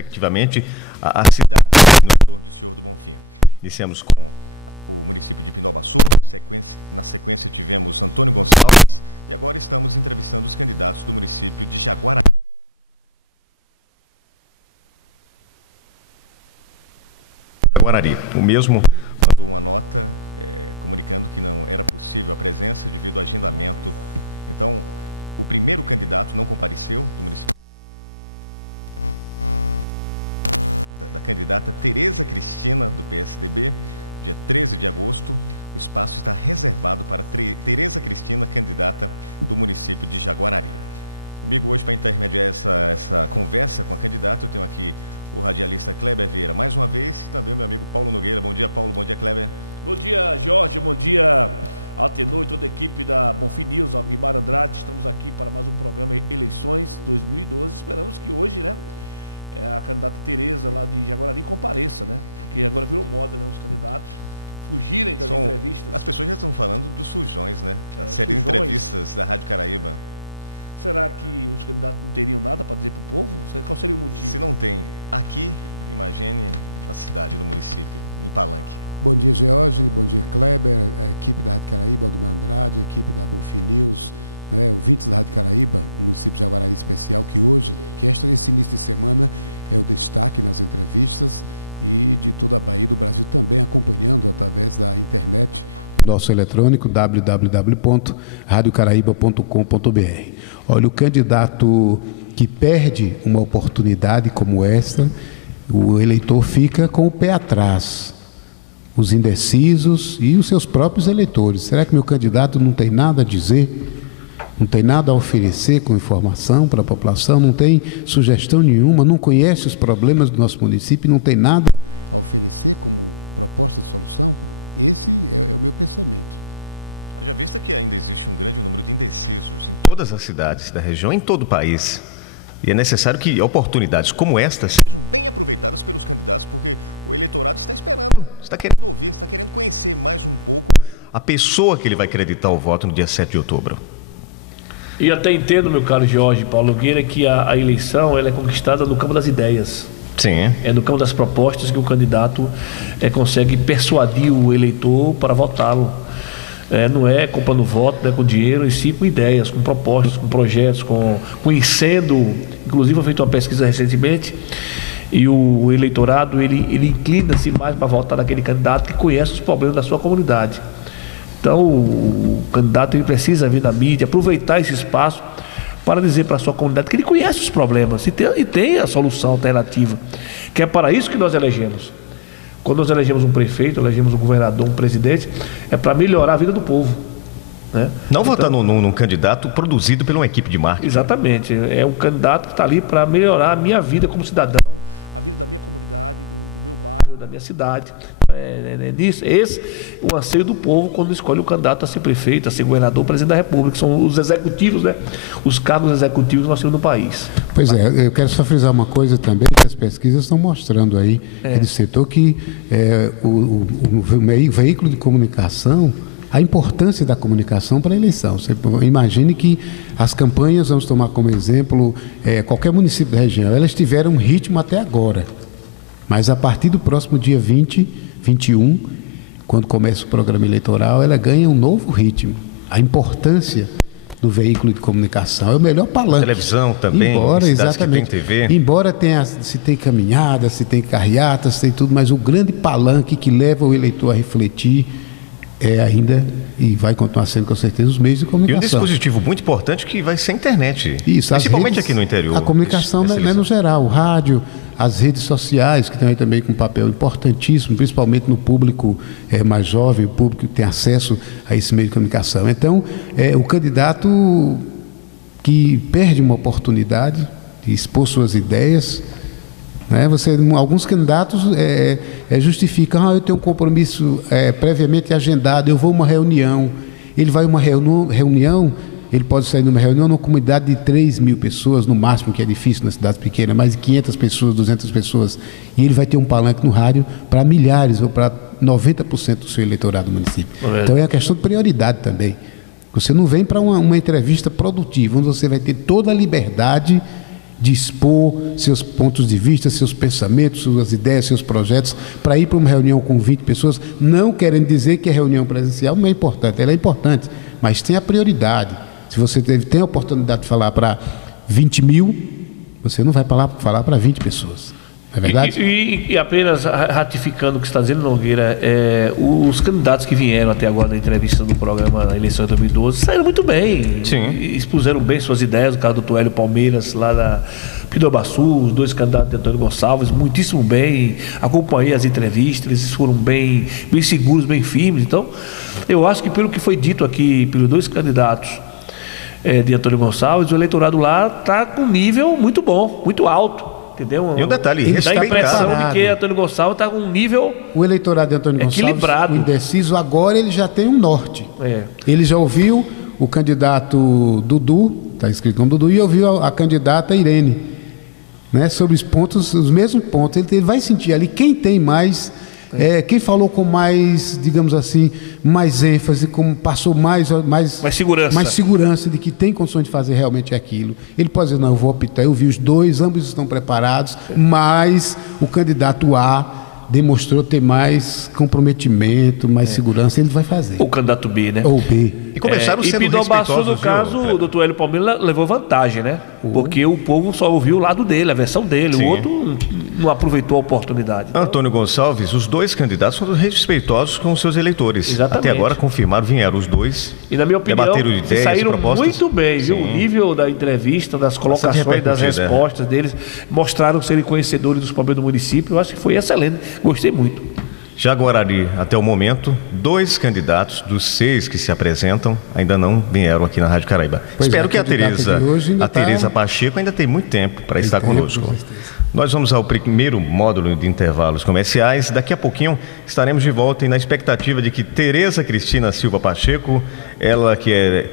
respectivamente, a cidade. Iniciamos com Guarari, o mesmo. Nosso eletrônico www.radiocaraíba.com.br. Olha, o candidato que perde uma oportunidade como esta, o eleitor fica com o pé atrás, os indecisos e os seus próprios eleitores. Será que meu candidato não tem nada a dizer? Não tem nada a oferecer com informação para a população? Não tem sugestão nenhuma? Não conhece os problemas do nosso município? Não tem nada? Todas as cidades da região, em todo o país. E é necessário que oportunidades como estas... Está querendo... A pessoa que ele vai acreditar o voto no dia 7 de outubro. E até entendo, meu caro Jorge Paulo Nogueira, que a eleição ela é conquistada no campo das ideias. Sim. É no campo das propostas que o candidato consegue persuadir o eleitor para votá-lo. Não é comprando voto, não é com dinheiro, e sim com ideias, com propostas, com projetos, conhecendo. Inclusive, eu fiz uma pesquisa recentemente e o eleitorado ele inclina-se mais para votar naquele candidato que conhece os problemas da sua comunidade. Então, o candidato ele precisa vir na mídia, aproveitar esse espaço para dizer para a sua comunidade que ele conhece os problemas e tem a solução alternativa, que é para isso que nós elegemos. Quando nós elegemos um prefeito, elegemos um governador, um presidente, é para melhorar a vida do povo, né? Não votar num candidato produzido por uma equipe de marketing. Exatamente. É um candidato que está ali para melhorar a minha vida como cidadão da minha cidade. Esse é o anseio do povo quando escolhe o candidato a ser prefeito, a ser governador, presidente da República. São os executivos, né? Os cargos executivos que nós temos no país. Pois é, eu quero só frisar uma coisa também, que as pesquisas estão mostrando aí, do setor, que o veículo de comunicação, a importância da comunicação para a eleição. Você imagine que as campanhas, vamos tomar como exemplo, qualquer município da região, elas tiveram um ritmo até agora. Mas a partir do próximo dia 20, 21, quando começa o programa eleitoral, ela ganha um novo ritmo. A importância do veículo de comunicação é o melhor palanque. Televisão também, exatamente. Que tem TV. Embora se tem caminhada, se tem carreata, se tem tudo, mas o grande palanque que leva o eleitor a refletir ainda, e vai continuar sendo com certeza, os meios de comunicação. E um dispositivo muito importante que vai ser a internet. Isso, principalmente aqui no interior. A comunicação no geral, o rádio, as redes sociais, que tem também um papel importantíssimo, principalmente no público mais jovem, o público que tem acesso a esse meio de comunicação. Então, o candidato que perde uma oportunidade de expor suas ideias, né? Alguns candidatos justificam, eu tenho um compromisso previamente agendado, eu vou a uma reunião. Ele vai a uma reunião, ele pode sair numa reunião numa comunidade de 3.000 pessoas, no máximo, que é difícil nas cidades pequenas, mais de 500 pessoas, 200 pessoas, e ele vai ter um palanque no rádio para milhares ou para 90% do seu eleitorado do município. Então é uma questão de prioridade também. Você não vem para uma entrevista produtiva, onde você vai ter toda a liberdade de expor seus pontos de vista, seus pensamentos, suas ideias, seus projetos, para ir para uma reunião com 20 pessoas, não querendo dizer que a reunião presencial não é importante, ela é importante, mas tem a prioridade. Se você tem a oportunidade de falar para 20 mil, você não vai falar para 20 pessoas. Não é verdade? E apenas ratificando o que você está dizendo, Nogueira, os candidatos que vieram até agora na entrevista do programa na eleição de 2012 saíram muito bem. Sim. Expuseram bem suas ideias, o caso do Tuélio Palmeiras, lá da Pidobaçu, os dois candidatos de Antônio Gonçalves, muitíssimo bem. Acompanhei as entrevistas, eles foram bem seguros, bem firmes. Então, eu acho que pelo que foi dito aqui pelos dois candidatos de Antônio Gonçalves, o eleitorado lá está com um nível muito bom, muito alto. Entendeu? E um detalhe, dá a impressão de que Antônio Gonçalves está com um nível o eleitorado de Antônio equilibrado. Gonçalves, o indeciso, agora ele já tem um norte. Ele já ouviu o candidato Dudu, está escrito como Dudu, e ouviu a candidata Irene, né, sobre os mesmos pontos. Ele vai sentir ali quem tem mais, quem falou com mais, digamos assim, mais ênfase, passou mais segurança de que tem condições de fazer realmente aquilo. Ele pode dizer, não, eu vou optar, eu vi os dois, ambos estão preparados, mas o candidato A demonstrou ter mais comprometimento, mais segurança, ele vai fazer. O candidato B, né? Ou B. E começaram sendo respeitosos. No caso, o doutor Tuélio Palmeiras levou vantagem, né? Porque o povo só ouviu o lado dele, a versão dele. Sim. O outro não aproveitou a oportunidade. Antônio Gonçalves, os dois candidatos foram respeitosos com os seus eleitores. Exatamente. Até agora confirmaram, vieram os dois. E na minha opinião, debateram ideias, saíram propostas. muito bem, viu? O nível da entrevista, das colocações, das respostas deles, mostraram serem conhecedores dos problemas do município. Eu acho que foi excelente. Gostei muito. Jaguarari, até o momento, 2 candidatos dos 6 que se apresentam ainda não vieram aqui na Rádio Caraíba. Espero que a Tereza Pacheco ainda tem muito tempo para estar conosco. Nós vamos ao primeiro módulo de intervalos comerciais. Daqui a pouquinho estaremos de volta e na expectativa de que Tereza Cristina Silva Pacheco, ela que é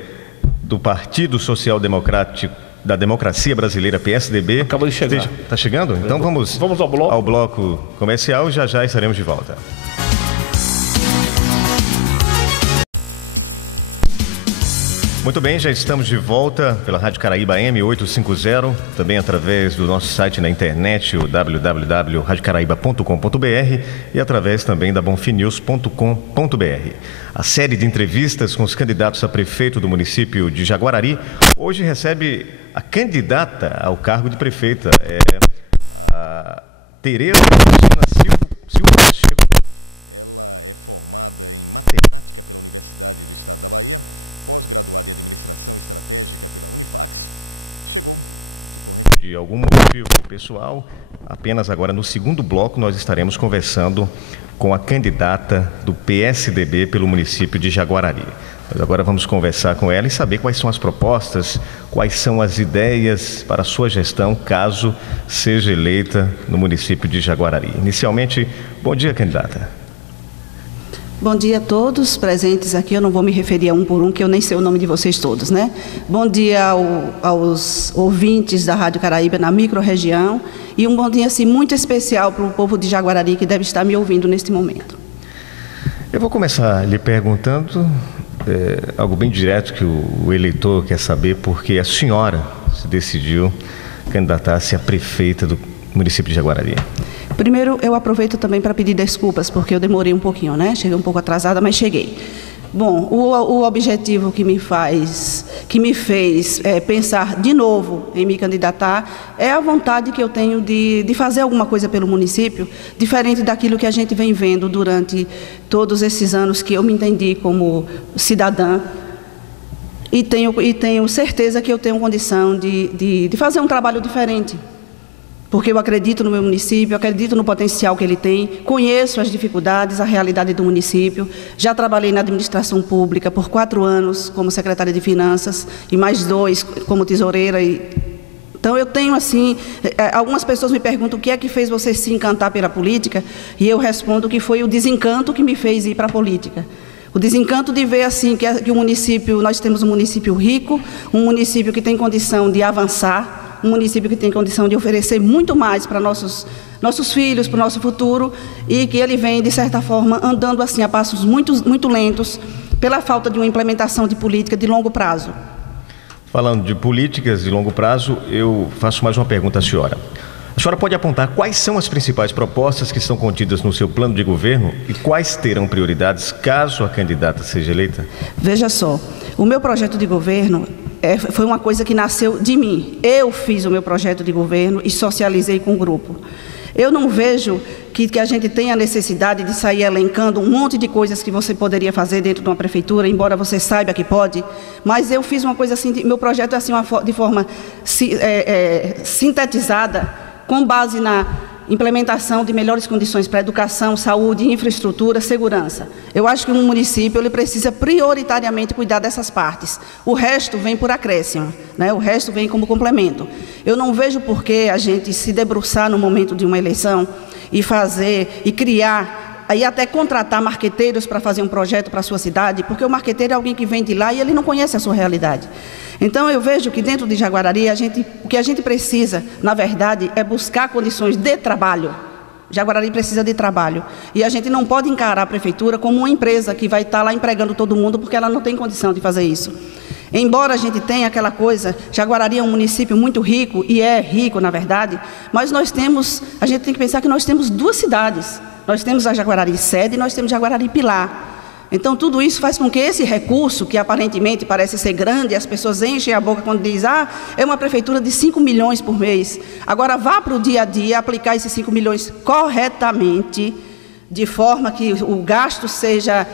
do Partido Social Democrático da Democracia Brasileira, PSDB. Acaba de chegar. Está chegando? Então vamos ao bloco comercial e já estaremos de volta. Muito bem, já estamos de volta pela Rádio Caraíba M850, também através do nosso site na internet, o www.radiocaraíba.com.br e através também da bonfinews.com.br. A série de entrevistas com os candidatos a prefeito do município de Jaguarari hoje recebe a candidata ao cargo de prefeita, a Tereza Cristina Silva Pacheco. De algum motivo pessoal, apenas agora no segundo bloco nós estaremos conversando com a candidata do PSDB pelo município de Jaguarari. Mas agora vamos conversar com ela e saber quais são as propostas, quais são as ideias para a sua gestão, caso seja eleita no município de Jaguarari. Inicialmente, bom dia, candidata. Bom dia a todos presentes aqui, eu não vou me referir a um por um, que eu nem sei o nome de vocês todos, né? Bom dia aos ouvintes da Rádio Caraíba na microrregião e um bom dia assim, muito especial para o povo de Jaguarari que deve estar me ouvindo neste momento. Eu vou começar lhe perguntando algo bem direto que o eleitor quer saber, porque a senhora se decidiu candidatar-se a prefeita do município de Jaguarari. Primeiro, eu aproveito também para pedir desculpas, porque eu demorei um pouquinho, né? Cheguei um pouco atrasada, mas cheguei. Bom, o objetivo que me fez pensar de novo em me candidatar é a vontade que eu tenho de fazer alguma coisa pelo município, diferente daquilo que a gente vem vendo durante todos esses anos que eu me entendi como cidadã. E tenho certeza que eu tenho condição de fazer um trabalho diferente. Porque eu acredito no meu município, acredito no potencial que ele tem, conheço as dificuldades, a realidade do município. Já trabalhei na administração pública por 4 anos como secretária de Finanças e mais 2 como tesoureira. Então eu tenho assim, algumas pessoas me perguntam o que é que fez você se encantar pela política e eu respondo que foi o desencanto que me fez ir para a política. O desencanto de ver assim que o município, nós temos um município rico, um município que tem condição de avançar, um município que tem condição de oferecer muito mais para nossos filhos, para o nosso futuro, e que ele vem, de certa forma, andando assim a passos muito lentos, pela falta de uma implementação de política de longo prazo. Falando de políticas de longo prazo, eu faço mais uma pergunta à senhora. A senhora pode apontar quais são as principais propostas que estão contidas no seu plano de governo e quais terão prioridades caso a candidata seja eleita? Veja só, o meu projeto de governo foi uma coisa que nasceu de mim. Eu fiz o meu projeto de governo e socializei com o grupo. Eu não vejo que a gente tenha necessidade de sair elencando um monte de coisas que você poderia fazer dentro de uma prefeitura, embora você saiba que pode, mas eu fiz uma coisa assim, meu projeto é assim, de forma sintetizada, com base na implementação de melhores condições para educação, saúde, infraestrutura, segurança. Eu acho que um município ele precisa prioritariamente cuidar dessas partes. O resto vem por acréscimo, né? O resto vem como complemento. Eu não vejo por que a gente se debruçar no momento de uma eleição e fazer e criar, aí até contratar marqueteiros para fazer um projeto para a sua cidade, porque o marqueteiro é alguém que vem de lá e ele não conhece a sua realidade. Então, eu vejo que dentro de Jaguarari, o que a gente precisa, na verdade, é buscar condições de trabalho. Jaguarari precisa de trabalho. E a gente não pode encarar a prefeitura como uma empresa que vai estar lá empregando todo mundo, porque ela não tem condição de fazer isso. Embora a gente tenha aquela coisa, Jaguarari é um município muito rico, e é rico, na verdade, mas a gente tem que pensar que nós temos duas cidades. Nós temos a Jaguarari sede e nós temos Jaguarari Pilar. Então, tudo isso faz com que esse recurso, que aparentemente parece ser grande, as pessoas enchem a boca quando dizem, é uma prefeitura de 5 milhões por mês. Agora, vá para o dia a dia aplicar esses 5 milhões corretamente, de forma que o gasto seja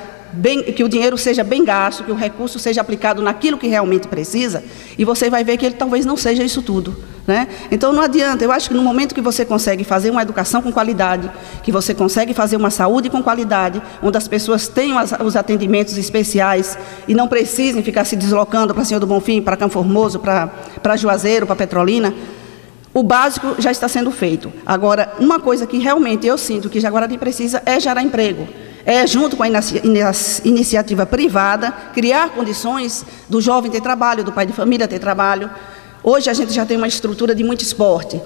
que o dinheiro seja bem gasto, que o recurso seja aplicado naquilo que realmente precisa, e você vai ver que ele talvez não seja isso tudo, né? Então não adianta, eu acho que no momento que você consegue fazer uma educação com qualidade, que você consegue fazer uma saúde com qualidade, onde as pessoas tenham os atendimentos especiais e não precisem ficar se deslocando para Senhor do Bonfim, para Campo Formoso, para Juazeiro, para Petrolina, o básico já está sendo feito. Agora, uma coisa que realmente eu sinto que Jaguarari precisa é gerar emprego. Junto com a iniciativa privada, criar condições do jovem ter trabalho, do pai de família ter trabalho. Hoje a gente já tem uma estrutura de muito esporte.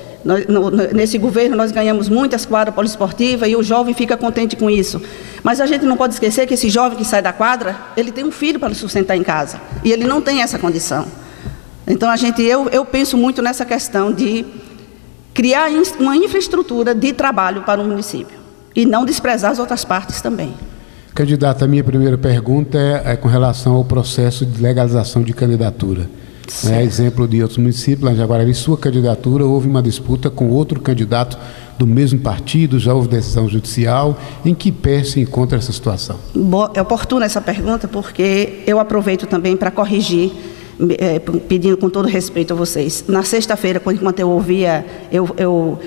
Nesse governo nós ganhamos muitas quadras poliesportivas e o jovem fica contente com isso. Mas a gente não pode esquecer que esse jovem que sai da quadra, ele tem um filho para sustentar em casa. E ele não tem essa condição. Então eu penso muito nessa questão de criar uma infraestrutura de trabalho para o município. E não desprezar as outras partes também. Candidata, a minha primeira pergunta é com relação ao processo de legalização de candidatura. Exemplo de outros municípios, lá em Jaguarari, sua candidatura, houve uma disputa com outro candidato do mesmo partido, já houve decisão judicial. Em que pé se encontra essa situação? É oportuna essa pergunta, porque eu aproveito também para corrigir, pedindo com todo respeito a vocês. Na sexta-feira, enquanto eu ouvia, eu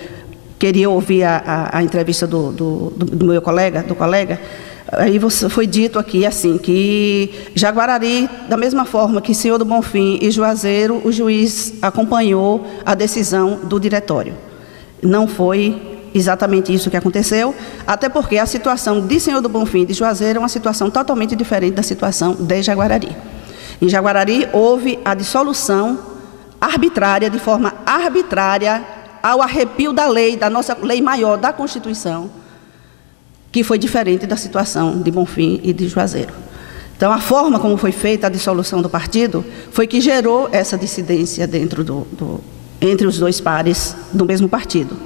queria ouvir a entrevista do meu colega, aí foi dito aqui assim, que Jaguarari, da mesma forma que Senhor do Bonfim e Juazeiro, o juiz acompanhou a decisão do diretório. Não foi exatamente isso que aconteceu, até porque a situação de Senhor do Bonfim e de Juazeiro é uma situação totalmente diferente da situação de Jaguarari. Em Jaguarari houve a dissolução arbitrária, de forma arbitrária, ao arrepio da lei, da nossa lei maior, da Constituição, que foi diferente da situação de Bonfim e de Juazeiro. Então, a forma como foi feita a dissolução do partido foi que gerou essa dissidência entre os dois pares do mesmo partido.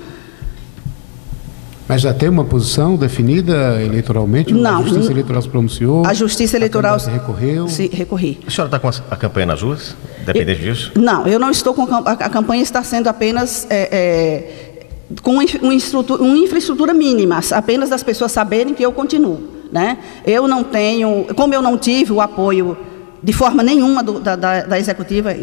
Mas já tem uma posição definida eleitoralmente? Não. A Justiça Eleitoral se pronunciou? A Justiça Eleitoral... se recorreu? Sim, recorri. A senhora está com a campanha nas ruas, dependente disso? Não, eu não estou com... A campanha está sendo apenas com uma infraestrutura mínima, apenas das pessoas saberem que eu continuo, né? Eu não tenho... Como eu não tive o apoio de forma nenhuma da executiva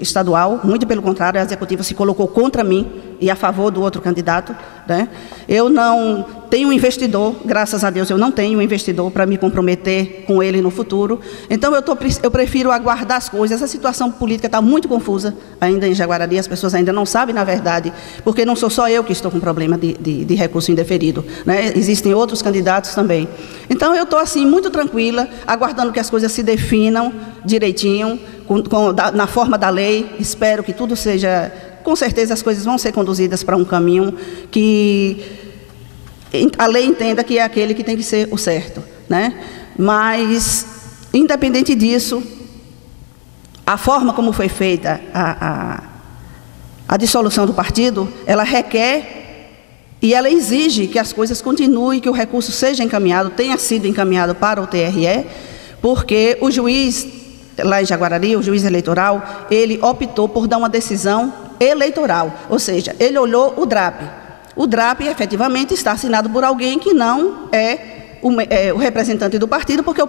estadual, muito pelo contrário, a executiva se colocou contra mim e a favor do outro candidato, né? Eu não tenho um investidor, graças a Deus eu não tenho um investidor para me comprometer com ele no futuro. Então eu prefiro aguardar as coisas. A situação política está muito confusa ainda em Jaguarari, as pessoas ainda não sabem, na verdade, porque não sou só eu que estou com problema de recurso indeferido, né? Existem outros candidatos também. Então eu estou assim muito tranquila, aguardando que as coisas se definam direitinho, na forma da lei. Espero que tudo seja... Com certeza as coisas vão ser conduzidas para um caminho que a lei entenda que é aquele que tem que ser o certo, né? Mas, independente disso, a forma como foi feita a dissolução do partido, ela requer e ela exige que as coisas continuem, que o recurso seja encaminhado, tenha sido encaminhado para o TRE, porque o juiz, lá em Jaguarari, o juiz eleitoral, ele optou por dar uma decisão eleitoral, ou seja, ele olhou o DRAP. O DRAP, efetivamente, está assinado por alguém que não é o representante do partido, porque o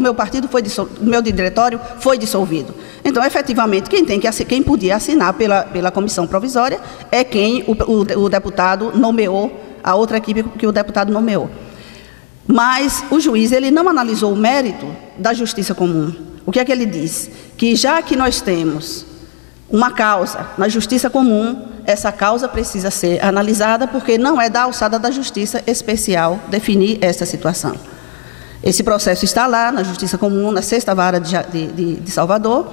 meu partido o meu diretório foi dissolvido. Então, efetivamente, quem podia assinar pela comissão provisória é quem o deputado nomeou, a outra equipe que o deputado nomeou. Mas o juiz, ele não analisou o mérito da justiça comum. O que é que ele diz? Que já que nós temos uma causa na justiça comum, essa causa precisa ser analisada, porque não é da alçada da justiça especial definir essa situação. Esse processo está lá na justiça comum, na 6ª Vara de Salvador,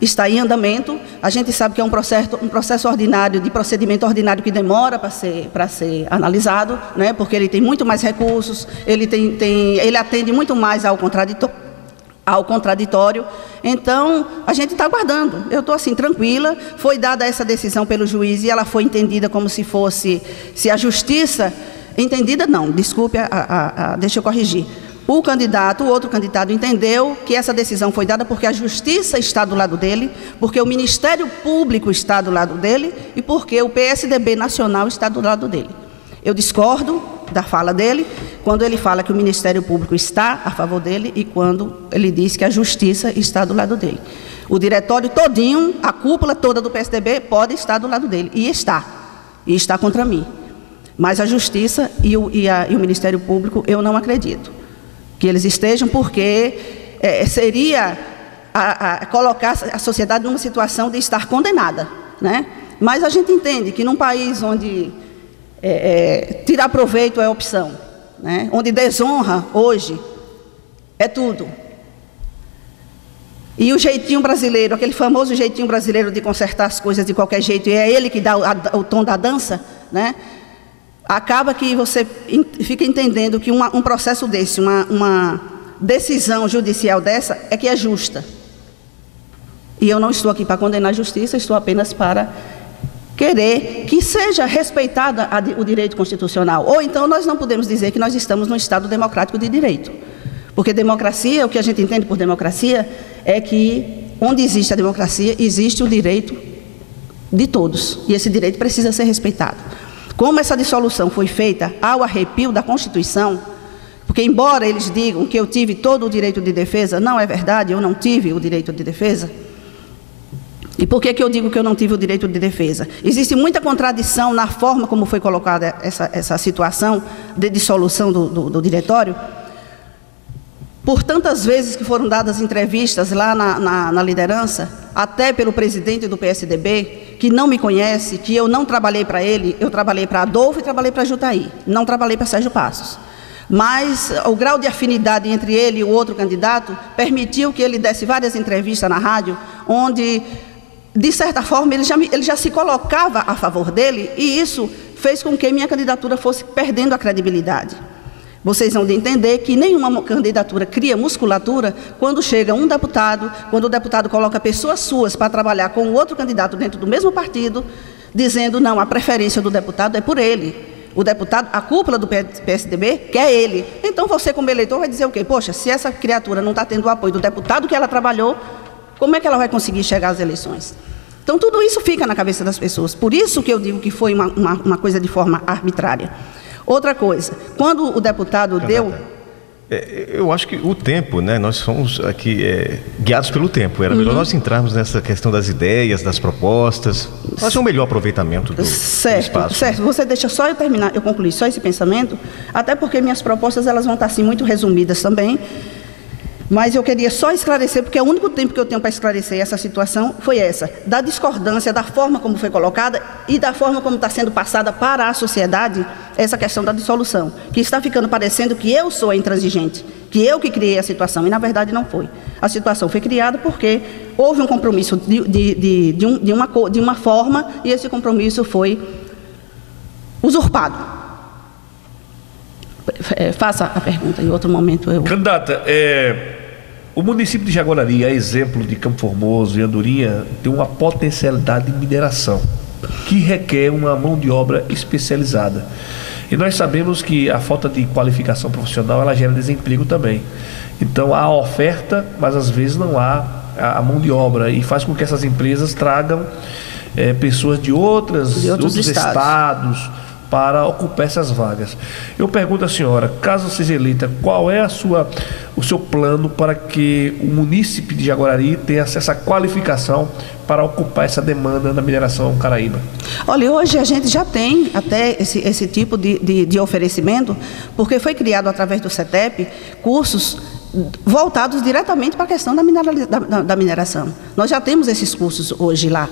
está em andamento. A gente sabe que é um processo ordinário, de procedimento ordinário, que demora para ser analisado, né? Porque ele tem muito mais recursos, ele atende muito mais ao contraditório. Então, a gente está aguardando. Eu estou assim, tranquila. Foi dada essa decisão pelo juiz e ela foi entendida como se fosse, se a justiça, entendida não, desculpe, deixa eu corrigir. O outro candidato entendeu que essa decisão foi dada porque a justiça está do lado dele, porque o Ministério Público está do lado dele e porque o PSDB nacional está do lado dele. Eu discordo da fala dele, quando ele fala que o Ministério Público está a favor dele e quando ele diz que a Justiça está do lado dele. O diretório todinho, a cúpula toda do PSDB pode estar do lado dele, e está contra mim. Mas a Justiça e o Ministério Público, eu não acredito que eles estejam, porque seria colocar a sociedade numa situação de estar condenada, né? Mas a gente entende que num país onde tirar proveito é opção, né? Onde desonra hoje é tudo. E o jeitinho brasileiro, aquele famoso jeitinho brasileiro de consertar as coisas de qualquer jeito, e é ele que dá o tom da dança, né? Acaba que você fica entendendo que um processo desse, uma decisão judicial dessa, é que é justa. E eu não estou aqui para condenar a justiça, estou apenas para querer que seja respeitado o direito constitucional. Ou então nós não podemos dizer que nós estamos num Estado democrático de direito. Porque democracia, o que a gente entende por democracia, é que onde existe a democracia, existe o direito de todos. E esse direito precisa ser respeitado. Como essa dissolução foi feita ao arrepio da Constituição, porque embora eles digam que eu tive todo o direito de defesa, não é verdade, eu não tive o direito de defesa. E por que eu digo que eu não tive o direito de defesa? Existe muita contradição na forma como foi colocada essa situação de dissolução do diretório. Por tantas vezes que foram dadas entrevistas lá na liderança, até pelo presidente do PSDB, que não me conhece, que eu não trabalhei para ele, eu trabalhei para Adolfo e trabalhei para Jutaí, não trabalhei para Sérgio Passos. Mas o grau de afinidade entre ele e o outro candidato permitiu que ele desse várias entrevistas na rádio, onde, de certa forma, ele já se colocava a favor dele, e isso fez com que minha candidatura fosse perdendo a credibilidade. Vocês vão de entender que nenhuma candidatura cria musculatura quando chega um deputado, quando o deputado coloca pessoas suas para trabalhar com o outro candidato dentro do mesmo partido, dizendo, não, a preferência do deputado é por ele. O deputado, a cúpula do PSDB quer ele. Então você, como eleitor, vai dizer o quê? Poxa, se essa criatura não está tendo o apoio do deputado que ela trabalhou, como é que ela vai conseguir chegar às eleições? Então tudo isso fica na cabeça das pessoas. Por isso que eu digo que foi uma coisa de forma arbitrária. Outra coisa, quando o deputado deu... Eu acho que o tempo, né? Nós somos aqui guiados pelo tempo. Era melhor nós entrarmos nessa questão das ideias, das propostas. Fazer um melhor aproveitamento do espaço. Certo. Você deixa só eu terminar, eu concluir só esse pensamento, até porque minhas propostas elas vão estar assim muito resumidas também. Mas eu queria só esclarecer, porque o único tempo que eu tenho para esclarecer essa situação foi essa, da discordância, da forma como foi colocada e da forma como está sendo passada para a sociedade essa questão da dissolução, que está ficando parecendo que eu sou a intransigente, que eu que criei a situação, e na verdade não foi. A situação foi criada porque houve um compromisso de uma forma, e esse compromisso foi usurpado. Faça a pergunta, em outro momento eu... Candidata, O município de Jaguarari, a exemplo de Campo Formoso e Andorinha, tem uma potencialidade de mineração que requer uma mão de obra especializada. E nós sabemos que a falta de qualificação profissional ela gera desemprego também. Então há oferta, mas às vezes não há a mão de obra e faz com que essas empresas tragam pessoas de outros estados para ocupar essas vagas. Eu pergunto à senhora, caso seja eleita, qual é o seu plano para que o município de Jaguarari tenha acesso à qualificação para ocupar essa demanda da mineração Caraíba? Olha, hoje a gente já tem até esse tipo de oferecimento, porque foi criado através do CETEP cursos voltados diretamente para a questão da mineração. Nós já temos esses cursos hoje lá.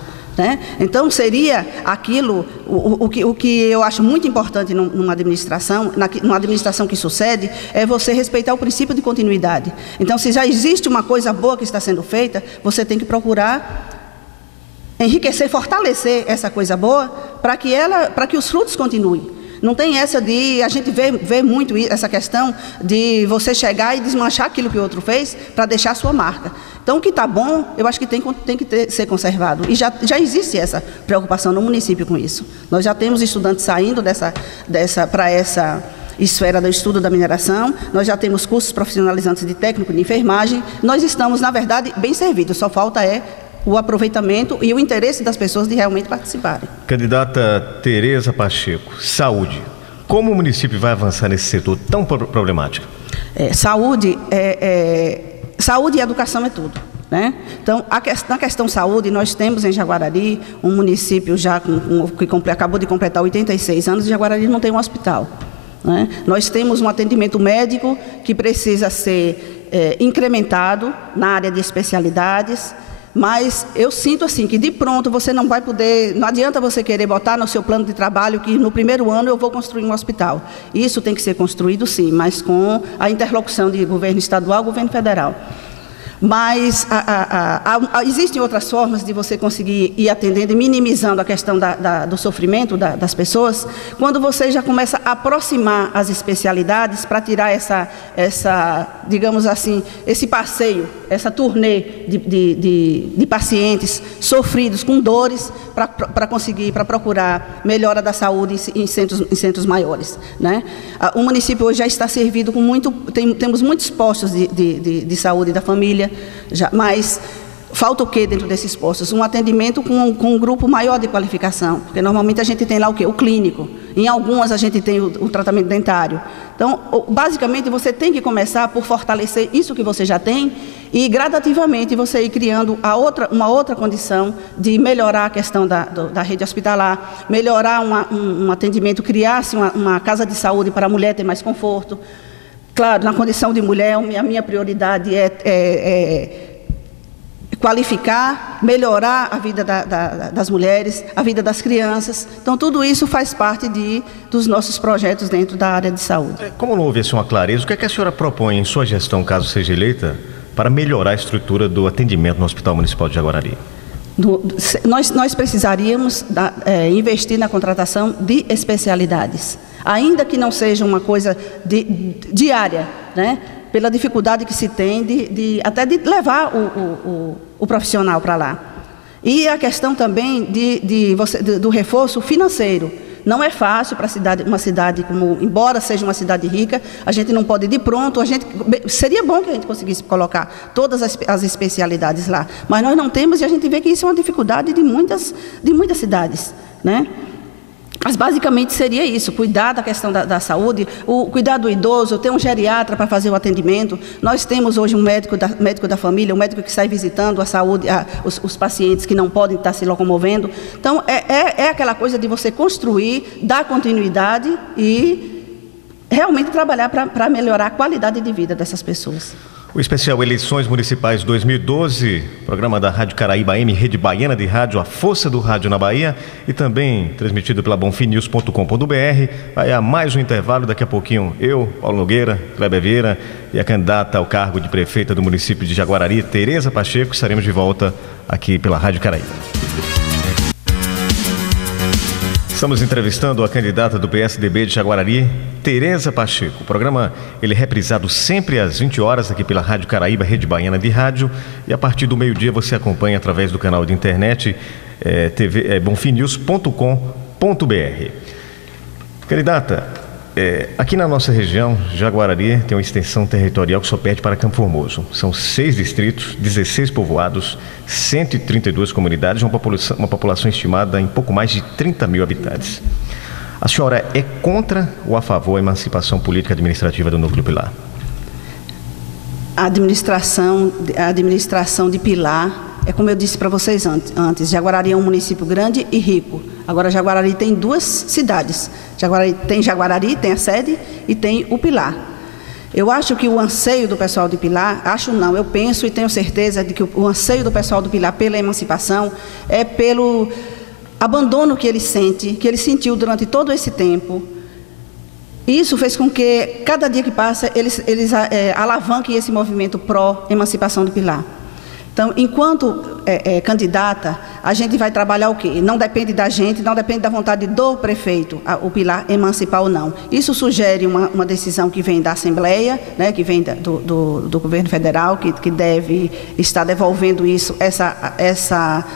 Então, seria aquilo, o que eu acho muito importante numa administração que sucede, é você respeitar o princípio de continuidade. Então, se já existe uma coisa boa que está sendo feita, você tem que procurar enriquecer, fortalecer essa coisa boa, para que os frutos continuem. Não tem essa de... A gente vê muito essa questão de você chegar e desmanchar aquilo que o outro fez para deixar a sua marca. Então, o que está bom, eu acho que tem que ser conservado. E já existe essa preocupação no município com isso. Nós já temos estudantes saindo para essa esfera do estudo da mineração, nós já temos cursos profissionalizantes de técnico de enfermagem. Nós estamos, na verdade, bem servidos. Só falta o aproveitamento e o interesse das pessoas de realmente participarem. Candidata Tereza Pacheco, saúde. Como o município vai avançar nesse setor tão problemático? Saúde e educação é tudo. Então, na questão saúde, nós temos em Jaguarari um município já que acabou de completar 86 anos, e Jaguarari não tem um hospital. Nós temos um atendimento médico que precisa ser incrementado na área de especialidades. Mas eu sinto assim que de pronto você não vai poder, não adianta você querer botar no seu plano de trabalho que no primeiro ano eu vou construir um hospital. Isso tem que ser construído sim, mas com a interlocução de governo estadual e governo federal. Mas existem outras formas de você conseguir ir atendendo e minimizando a questão do sofrimento das pessoas, quando você já começa a aproximar as especialidades para tirar digamos assim, esse passeio, essa turnê de pacientes sofridos com dores para procurar melhora da saúde em centros maiores. O município hoje já está servido com temos muitos postos de saúde da família, mas falta o que dentro desses postos? Um atendimento com um grupo maior de qualificação, porque normalmente a gente tem lá o quê? O clínico. Em algumas a gente tem o tratamento dentário. Então, basicamente, você tem que começar por fortalecer isso que você já tem e gradativamente você ir criando uma outra condição de melhorar a questão da rede hospitalar, melhorar um atendimento, criar-se uma casa de saúde para a mulher ter mais conforto. Claro, na condição de mulher, a minha prioridade é qualificar, melhorar a vida das mulheres, a vida das crianças. Então, tudo isso faz parte dos nossos projetos dentro da área de saúde. Como não houve uma clareza, o que é que a senhora propõe em sua gestão, caso seja eleita, para melhorar a estrutura do atendimento no Hospital Municipal de Jaguarari? Nós precisaríamos investir na contratação de especialidades, ainda que não seja uma coisa diária, pela dificuldade que se tem até de levar o profissional para lá. E a questão também do reforço financeiro. Não é fácil para uma cidade embora seja uma cidade rica, a gente não pode de pronto, seria bom que a gente conseguisse colocar todas as especialidades lá, mas nós não temos e a gente vê que isso é uma dificuldade de muitas cidades, Mas basicamente seria isso, cuidar da questão da saúde, cuidar do idoso, ter um geriatra para fazer o atendimento. Nós temos hoje um médico da família, um médico que sai visitando a saúde, os pacientes que não podem estar se locomovendo. Então, é aquela coisa de você construir, dar continuidade e realmente trabalhar para melhorar a qualidade de vida dessas pessoas. O especial Eleições Municipais 2012, programa da Rádio Caraíba AM, Rede Baiana de Rádio, a força do rádio na Bahia, e também transmitido pela bonfimnews.com.br. Vai a mais um intervalo, daqui a pouquinho eu, Paulo Nogueira, Kleber Vieira e a candidata ao cargo de prefeita do município de Jaguarari, Tereza Pacheco, estaremos de volta aqui pela Rádio Caraíba. Estamos entrevistando a candidata do PSDB de Jaguarari, Tereza Pacheco. O programa ele é reprisado sempre às 20 horas aqui pela Rádio Caraíba, Rede Baiana de Rádio, e a partir do meio-dia você acompanha através do canal de internet bonfimnews.com.br. Candidata, aqui na nossa região, Jaguarari tem uma extensão territorial que só perde para Campo Formoso. São 6 distritos, 16 povoados, 132 comunidades, uma população estimada em pouco mais de 30 mil habitantes. A senhora é contra ou a favor da emancipação política administrativa do Núcleo Pilar? A administração de Pilar, é como eu disse para vocês antes, Jaguarari é um município grande e rico. Agora, Jaguarari tem 2 cidades. Jaguarari, tem a sede e tem o Pilar. Eu acho que o anseio do pessoal de Pilar, eu penso e tenho certeza de que o anseio do pessoal do Pilar pela emancipação é pelo abandono que ele sentiu durante todo esse tempo. Isso fez com que, cada dia que passa, eles alavanquem esse movimento pró-emancipação de Pilar. Então, enquanto candidata, a gente vai trabalhar o quê? Não depende da gente, não depende da vontade do prefeito, o Pilar emancipar ou não. Isso sugere uma decisão que vem da Assembleia, né, que vem do governo federal, que deve estar devolvendo essa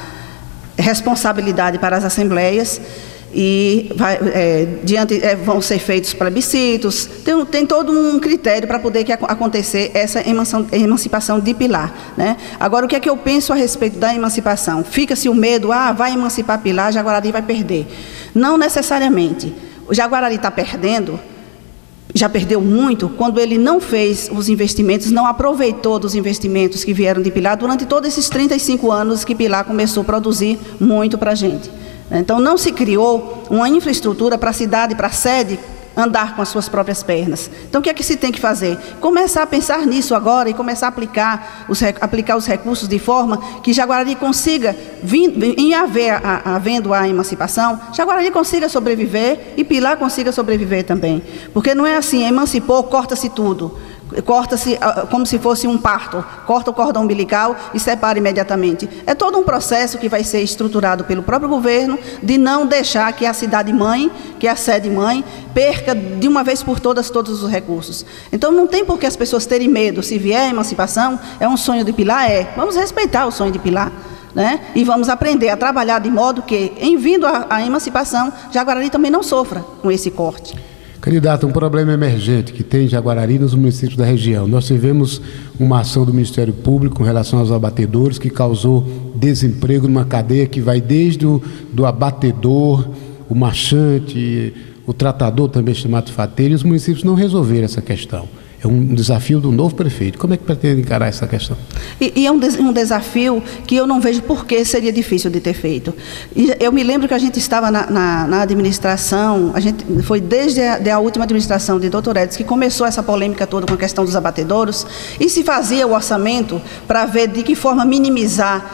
responsabilidade para as assembleias. E vão ser feitos plebiscitos, tem todo um critério para poder acontecer essa emancipação de Pilar, né? Agora, o que é que eu penso a respeito da emancipação? Fica-se o medo, vai emancipar Pilar, Jaguarari vai perder. Não necessariamente. O Jaguarari está perdendo, já perdeu muito, quando ele não fez os investimentos, não aproveitou dos investimentos que vieram de Pilar durante todos esses 35 anos que Pilar começou a produzir muito para a gente. Então, não se criou uma infraestrutura para a cidade, para a sede, andar com as suas próprias pernas. Então, o que é que se tem que fazer? Começar a pensar nisso agora e começar a aplicar os recursos de forma que Jaguarari consiga, havendo a emancipação, Jaguarari consiga sobreviver e Pilar consiga sobreviver também. Porque não é assim, emancipou, corta-se tudo. Corta-se como se fosse um parto, corta o cordão umbilical e separa imediatamente. É todo um processo que vai ser estruturado pelo próprio governo de não deixar que a cidade-mãe, que a sede-mãe, perca de uma vez por todas todos os recursos. Então não tem por que as pessoas terem medo. Se vier a emancipação, é um sonho de Pilar? Vamos respeitar o sonho de Pilar, né? E vamos aprender a trabalhar de modo que, em vindo a emancipação, Jaguarari também não sofra com esse corte. Candidato, um problema emergente que tem em Jaguarari nos municípios da região. Nós tivemos uma ação do Ministério Público com relação aos abatedores que causou desemprego numa cadeia que vai desde do abatedor, o marchante, o tratador também chamado fateiro, e os municípios não resolveram essa questão. É um desafio do novo prefeito. Como é que pretende encarar essa questão? E é um desafio que eu não vejo por que seria difícil de ter feito. E eu me lembro que a gente estava na administração, foi desde a última administração de Dr. Edson que começou essa polêmica toda com a questão dos abatedouros, e se fazia o orçamento para ver de que forma minimizar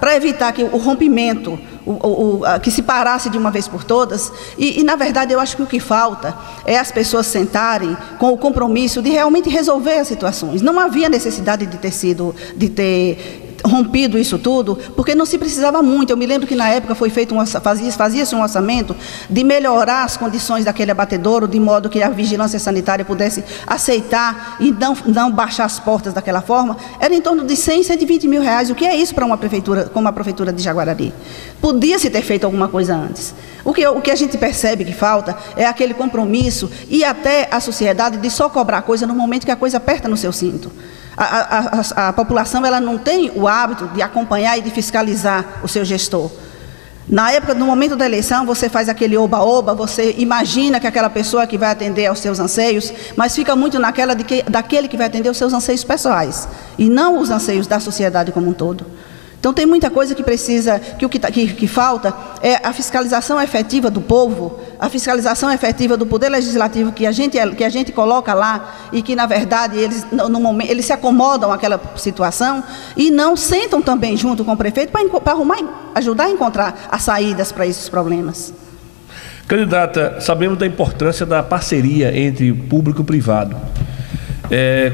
para evitar que o rompimento, que se parasse de uma vez por todas. E, na verdade, eu acho que o que falta é as pessoas sentarem com o compromisso de realmente resolver as situações. Não havia necessidade de ter rompido isso tudo, porque não se precisava muito. Eu me lembro que na época foi feito fazia-se um orçamento de melhorar as condições daquele abatedouro, de modo que a vigilância sanitária pudesse aceitar e não baixar as portas daquela forma. Era em torno de 100, 120 mil reais. O que é isso para uma prefeitura como a prefeitura de Jaguarari? Podia-se ter feito alguma coisa antes. O que a gente percebe que falta é aquele compromisso e até a sociedade de só cobrar coisa no momento que a coisa aperta no seu cinto. A população ela não tem o hábito de acompanhar e de fiscalizar o seu gestor. Na época, no momento da eleição, você faz aquele oba-oba, você imagina que aquela pessoa que vai atender aos seus anseios, mas fica muito naquela daquele que vai atender aos seus anseios pessoais, e não os anseios da sociedade como um todo. Então, tem muita coisa que precisa, que falta é a fiscalização efetiva do povo, a fiscalização efetiva do Poder Legislativo que a gente coloca lá e que, na verdade, eles se acomodam àquela situação e não sentam também junto com o prefeito para ajudar a encontrar as saídas para esses problemas. Candidata, sabemos da importância da parceria entre público e privado.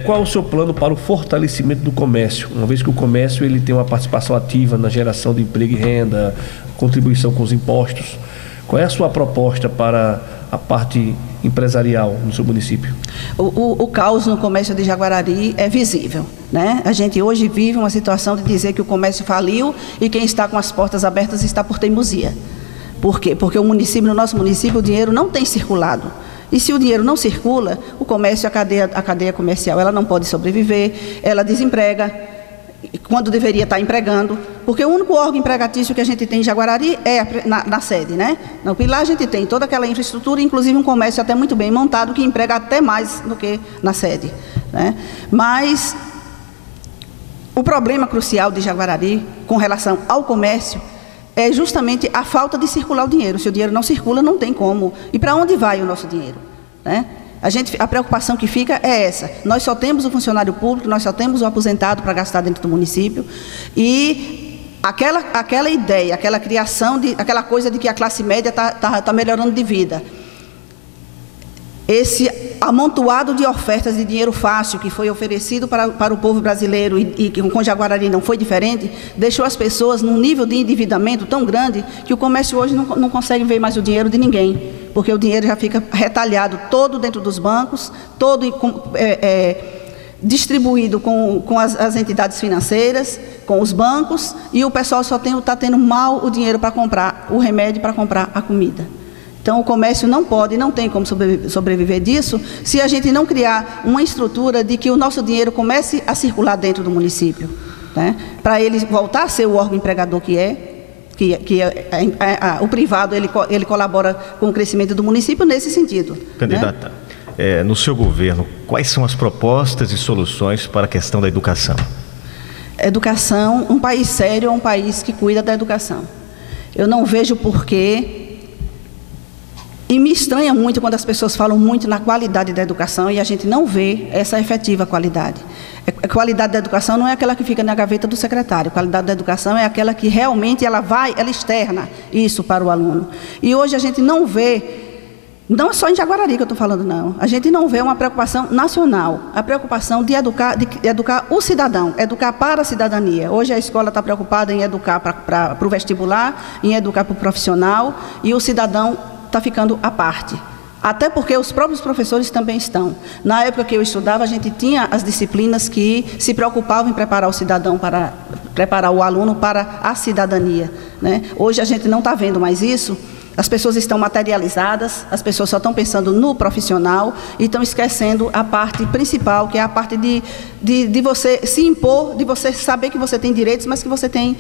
Qual o seu plano para o fortalecimento do comércio, uma vez que o comércio ele tem uma participação ativa na geração de emprego e renda, contribuição com os impostos? Qual é a sua proposta para a parte empresarial no seu município? O caos no comércio de Jaguarari é visível, né? A gente hoje vive uma situação de dizer que o comércio faliu e quem está com as portas abertas está por teimosia. Por quê? Porque no nosso município, o dinheiro não tem circulado. E se o dinheiro não circula, o comércio, a cadeia comercial, ela não pode sobreviver, ela desemprega, quando deveria estar empregando, porque o único órgão empregatício que a gente tem em Jaguarari é na sede, né? No Pilar a gente tem toda aquela infraestrutura, inclusive um comércio até muito bem montado, que emprega até mais do que na sede, né? Mas o problema crucial de Jaguarari, com relação ao comércio, é justamente a falta de circular o dinheiro. Se o dinheiro não circula, não tem como. E para onde vai o nosso dinheiro, né? A preocupação que fica é essa. Nós só temos o funcionário público, nós só temos o aposentado para gastar dentro do município. E aquela ideia, aquela criação, aquela coisa de que a classe média está melhorando de vida. Esse amontoado de ofertas de dinheiro fácil que foi oferecido para o povo brasileiro e que com Jaguarari não foi diferente, deixou as pessoas num nível de endividamento tão grande que o comércio hoje não consegue ver mais o dinheiro de ninguém, porque o dinheiro já fica retalhado todo dentro dos bancos, todo distribuído com as entidades financeiras, com os bancos, e o pessoal só está tendo mal o dinheiro para comprar o remédio, para comprar a comida. Então, o comércio não tem como sobreviver disso, se a gente não criar uma estrutura de que o nosso dinheiro comece a circular dentro do município, né? Para ele voltar a ser o órgão empregador o privado, ele colabora com o crescimento do município nesse sentido. Candidata, né? No seu governo, quais são as propostas e soluções para a questão da educação? Educação, um país sério é um país que cuida da educação. Eu não vejo porquê. E me estranha muito quando as pessoas falam muito na qualidade da educação e a gente não vê essa efetiva qualidade. A qualidade da educação não é aquela que fica na gaveta do secretário. A qualidade da educação é aquela que realmente ela externa isso para o aluno. E hoje a gente não vê, não é só em Jaguarari que eu estou falando, não. A gente não vê uma preocupação nacional, a preocupação de educar o cidadão, educar para a cidadania. Hoje a escola está preocupada em educar para o vestibular, em educar para o profissional, e o cidadão está ficando à parte. Até porque os próprios professores também estão. Na época que eu estudava, a gente tinha as disciplinas que se preocupavam em preparar o cidadão, para preparar o aluno para a cidadania, né? Hoje a gente não está vendo mais isso. As pessoas estão materializadas, as pessoas só estão pensando no profissional e estão esquecendo a parte principal, que é a parte de você se impor, de você saber que você tem direitos, mas que você tem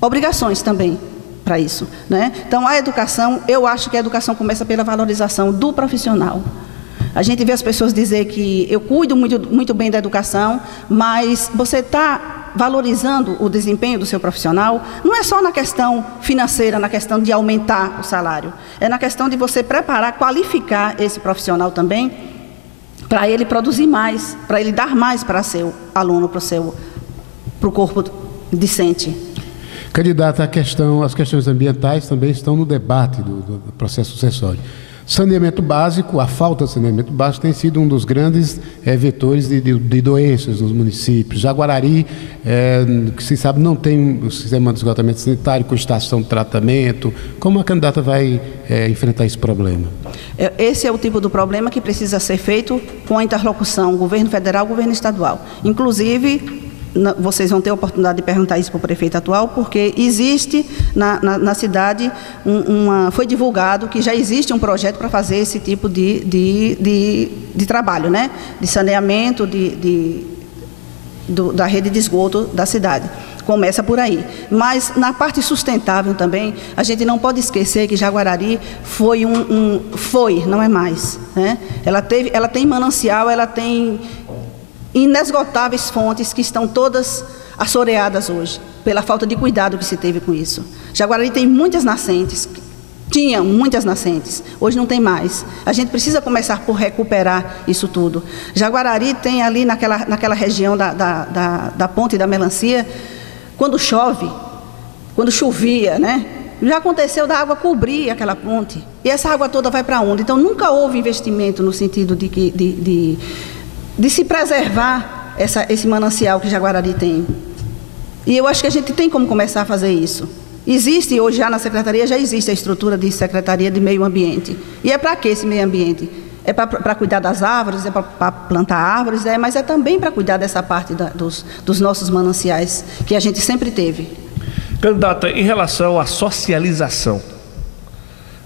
obrigações também para isso, né? Então, a educação, eu acho que a educação começa pela valorização do profissional. A gente vê as pessoas dizer que eu cuido muito bem da educação, mas você está valorizando o desempenho do seu profissional, não é só na questão financeira, na questão de aumentar o salário, é na questão de você preparar, qualificar esse profissional também, para ele produzir mais, para ele dar mais para seu aluno, para o corpo discente. Candidata, as questões ambientais também estão no debate do processo sucessório. Saneamento básico, a falta de saneamento básico tem sido um dos grandes vetores de doenças nos municípios. Jaguarari, que se sabe, não tem o sistema de esgotamento sanitário com estação de tratamento. Como a candidata vai enfrentar esse problema? Esse é o tipo do problema que precisa ser feito com a interlocução governo federal, governo estadual. Inclusive, vocês vão ter a oportunidade de perguntar isso para o prefeito atual, porque existe na cidade, foi divulgado que já existe um projeto para fazer esse tipo de trabalho, né? De saneamento da rede de esgoto da cidade. Começa por aí. Mas na parte sustentável também, a gente não pode esquecer que Jaguarari não é mais, né? Ela tem manancial, ela tem inesgotáveis fontes que estão todas assoreadas hoje, pela falta de cuidado que se teve com isso. Jaguarari tem muitas nascentes, tinha muitas nascentes, hoje não tem mais. A gente precisa começar por recuperar isso tudo. Jaguarari tem ali naquela região da ponte da Melancia, quando chovia, né? Já aconteceu da água cobrir aquela ponte, e essa água toda vai para onde? Então nunca houve investimento no sentido de se preservar esse manancial que Jaguarari tem. E eu acho que a gente tem como começar a fazer isso, Existe, hoje já na Secretaria, já existe a estrutura de Secretaria de Meio Ambiente. E é para que esse meio ambiente? É para cuidar das árvores, é para plantar árvores, mas é também para cuidar dessa parte dos nossos mananciais, que a gente sempre teve. Candidata, em relação à socialização,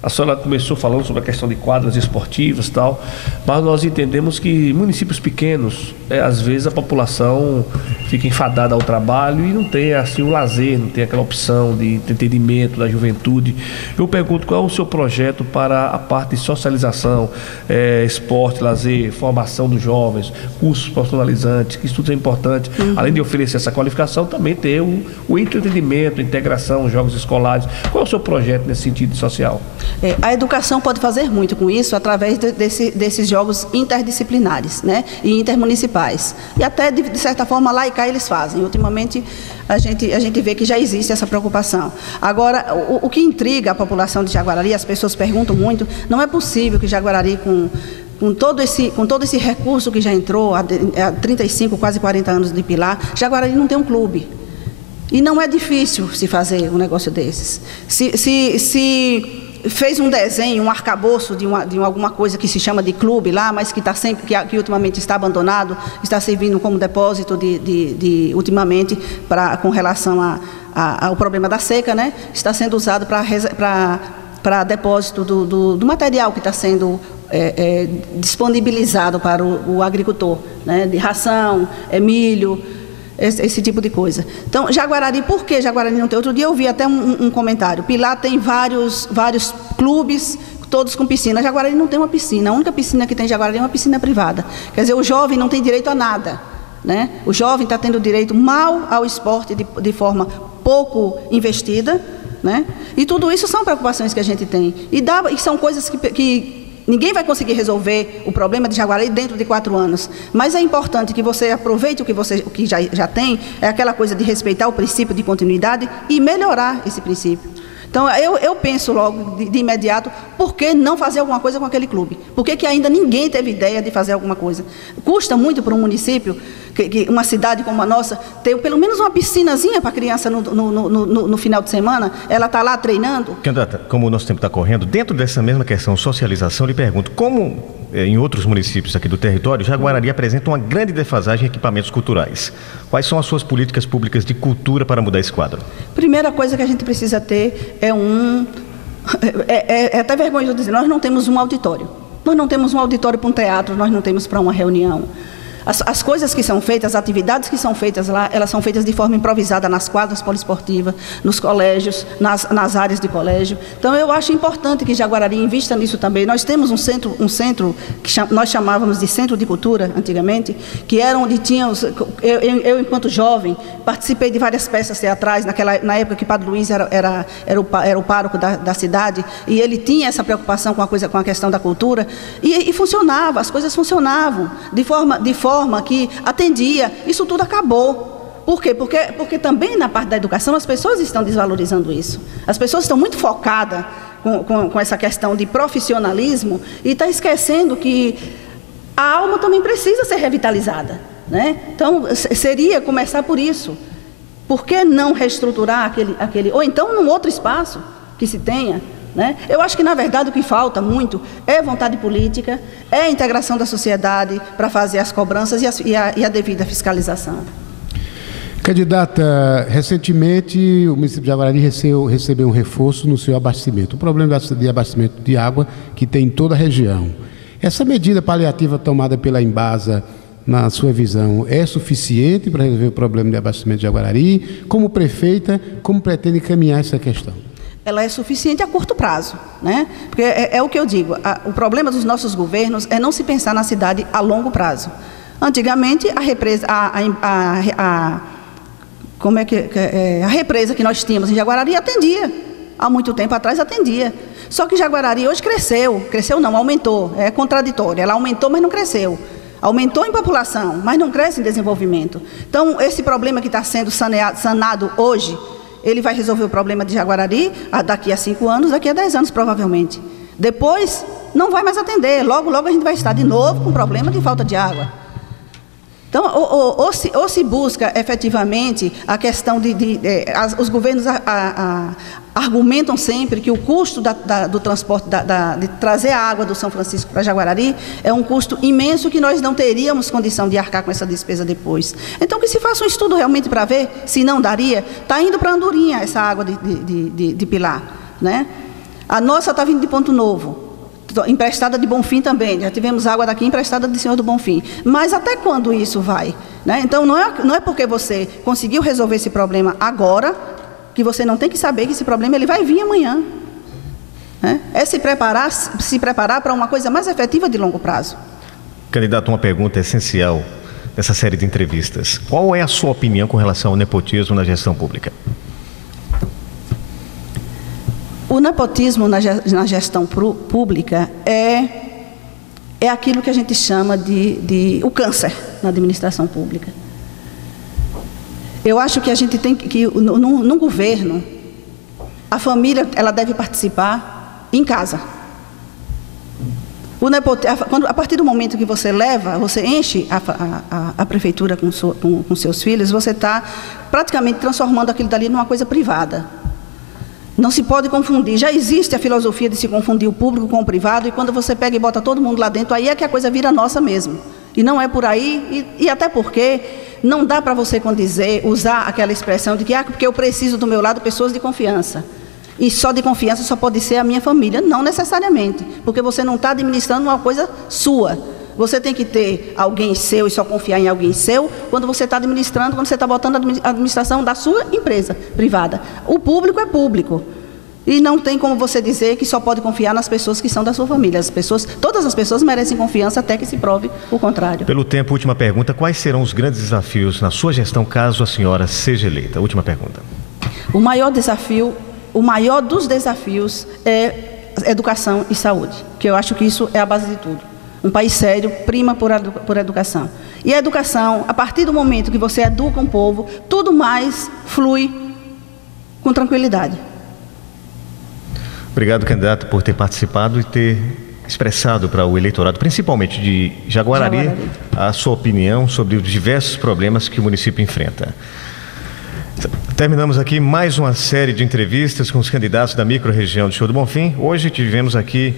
a senhora começou falando sobre a questão de quadras esportivas e tal, mas nós entendemos que municípios pequenos, às vezes a população fica enfadada ao trabalho e não tem assim o lazer, não tem aquela opção de entretenimento da juventude. Eu pergunto, qual é o seu projeto para a parte de socialização, esporte, lazer, formação dos jovens, cursos profissionalizantes, que isso tudo é importante. Além de oferecer essa qualificação, também ter o entretenimento, a integração, os jogos escolares. Qual é o seu projeto nesse sentido social? A educação pode fazer muito com isso através desses jogos interdisciplinares, né, e intermunicipais. E até, de certa forma, lá e cá eles fazem. Ultimamente, a gente vê que já existe essa preocupação. Agora, o que intriga a população de Jaguarari, as pessoas perguntam muito, não é possível que Jaguarari, com todo esse recurso que já entrou há 35, quase 40 anos de Pilar, Jaguarari não tem um clube. E não é difícil se fazer um negócio desses. Se fez um desenho, um arcabouço de alguma coisa que se chama de clube lá, mas que está sempre, que ultimamente está abandonado, está servindo como depósito ultimamente com relação ao problema da seca, né? Está sendo usado para depósito do material que está sendo disponibilizado para o agricultor, né? De ração, milho, esse tipo de coisa. Então, Jaguarari, por que Jaguarari não tem? Outro dia eu vi até um comentário. Pilar tem vários clubes, todos com piscina. Jaguarari não tem uma piscina. A única piscina que tem em Jaguarari é uma piscina privada. Quer dizer, o jovem não tem direito a nada, né? O jovem está tendo direito mal ao esporte de forma pouco investida, né? E tudo isso são preocupações que a gente tem. E são coisas que ninguém vai conseguir resolver o problema de Jaguarari dentro de 4 anos. Mas é importante que você aproveite o que já tem, é aquela coisa de respeitar o princípio de continuidade e melhorar esse princípio. Então, eu penso logo, de imediato, por que não fazer alguma coisa com aquele clube? Por que ainda ninguém teve ideia de fazer alguma coisa? Custa muito para um município, uma cidade como a nossa, ter pelo menos uma piscinazinha para a criança no final de semana, ela está lá treinando. Candidata, como o nosso tempo está correndo, dentro dessa mesma questão socialização, lhe pergunto, como em outros municípios aqui do território, Jaguarari apresenta uma grande defasagem em equipamentos culturais. Quais são as suas políticas públicas de cultura para mudar esse quadro? Primeira coisa que a gente precisa ter é até vergonha de dizer, nós não temos um auditório. Nós não temos um auditório para um teatro, nós não temos para uma reunião. As coisas que são feitas, as atividades que são feitas lá, elas são feitas de forma improvisada nas quadras poliesportivas, nos colégios, nas áreas de colégio. Então, eu acho importante que Jaguarari invista nisso também. Nós temos um centro que nós chamávamos de Centro de Cultura, antigamente, que era onde tínhamos... Eu enquanto jovem, participei de várias peças teatrais, na época que Padre Luiz era o pároco da cidade, e ele tinha essa preocupação com a questão da cultura, e funcionava, as coisas funcionavam, de forma que atendia. Isso tudo acabou. Por quê? Porque também na parte da educação as pessoas estão desvalorizando isso. As pessoas estão muito focadas com essa questão de profissionalismo e estão esquecendo que a alma também precisa ser revitalizada, né? Então, seria começar por isso. Por que não reestruturar aquele ou então num outro espaço que se tenha, né? Eu acho que, na verdade, o que falta muito é vontade política, é a integração da sociedade para fazer as cobranças e a devida fiscalização. Candidata, recentemente o município de Jaguarari recebeu um reforço no seu abastecimento. O problema de abastecimento de água que tem em toda a região. Essa medida paliativa tomada pela Embasa, na sua visão, é suficiente para resolver o problema de abastecimento de Jaguarari? Como prefeita, como pretende encaminhar essa questão? Ela é suficiente a curto prazo, né? Porque é o que eu digo, o problema dos nossos governos é não se pensar na cidade a longo prazo. Antigamente, a represa que nós tínhamos em Jaguarari atendia, há muito tempo atrás atendia. Só que Jaguarari hoje cresceu não, aumentou, é contraditório, ela aumentou, mas não cresceu. Aumentou em população, mas não cresce em desenvolvimento. Então, esse problema que está sendo sanado hoje, ele vai resolver o problema de Jaguarari daqui a 5 anos, daqui a 10 anos provavelmente. Depois, não vai mais atender. Logo, logo a gente vai estar de novo com problema de falta de água. Então, ou se busca efetivamente a questão os governos argumentam sempre que o custo do transporte, de trazer a água do São Francisco para Jaguarari é um custo imenso que nós não teríamos condição de arcar com essa despesa depois. Então, que se faça um estudo realmente para ver se não daria. Está indo para Andorinha essa água de Pilar, né? A nossa está vindo de Ponto Novo, emprestada de Bonfim também, já tivemos água daqui emprestada de Senhor do Bonfim. Mas até quando isso vai? Né? Então, não é porque você conseguiu resolver esse problema agora, que você não tem que saber que esse problema ele vai vir amanhã. Né? É se preparar para uma coisa mais efetiva de longo prazo. Candidato, uma pergunta essencial nessa série de entrevistas. Qual é a sua opinião com relação ao nepotismo na gestão pública? O nepotismo na gestão pública é aquilo que a gente chama de o câncer na administração pública. Eu acho que a gente tem que, no governo, a família ela deve participar em casa. A partir do momento que você enche a prefeitura com seus filhos, você está praticamente transformando aquilo dali numa coisa privada. Não se pode confundir. Já existe a filosofia de se confundir o público com o privado, e quando você pega e bota todo mundo lá dentro, aí é que a coisa vira nossa mesmo. E não é por aí, e até porque não dá para você usar aquela expressão de que porque eu preciso do meu lado pessoas de confiança. E só de confiança só pode ser a minha família. Não necessariamente, porque você não está administrando uma coisa sua. Você tem que ter alguém seu e só confiar em alguém seu quando você está administrando, quando você está botando a administração da sua empresa privada. O público é público. E não tem como você dizer que só pode confiar nas pessoas que são da sua família. Todas as pessoas merecem confiança até que se prove o contrário. Pelo tempo, última pergunta. Quais serão os grandes desafios na sua gestão caso a senhora seja eleita? Última pergunta. O maior dos desafios é educação e saúde, que eu acho que isso é a base de tudo. Um país sério prima por educação. E a educação, a partir do momento que você educa um povo, tudo mais flui com tranquilidade. Obrigado, candidato, por ter participado e ter expressado para o eleitorado, principalmente de Jaguarari, a sua opinião sobre os diversos problemas que o município enfrenta. Terminamos aqui mais uma série de entrevistas com os candidatos da micro-região de Senhor do Bonfim. Hoje tivemos aqui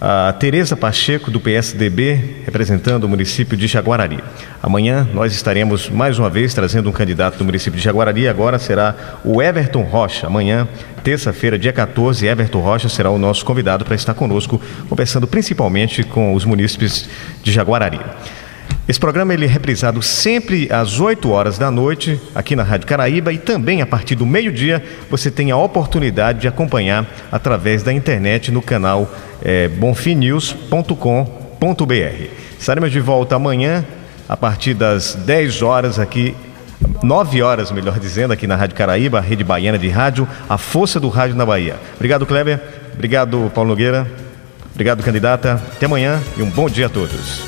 a Tereza Pacheco, do PSDB, representando o município de Jaguarari. Amanhã nós estaremos mais uma vez trazendo um candidato do município de Jaguarari, agora será o Everton Rocha. Amanhã, terça-feira, dia 14, Everton Rocha será o nosso convidado para estar conosco, conversando principalmente com os munícipes de Jaguarari. Esse programa ele é reprisado sempre às 8 horas da noite, aqui na Rádio Caraíba, e também a partir do meio-dia você tem a oportunidade de acompanhar através da internet no canal bonfimnews.com.br. Estaremos de volta amanhã, a partir das 10 horas aqui, 9 horas, melhor dizendo, aqui na Rádio Caraíba, a rede baiana de rádio, a força do rádio na Bahia. Obrigado, Kleber. Obrigado, Paulo Nogueira. Obrigado, candidata. Até amanhã e um bom dia a todos.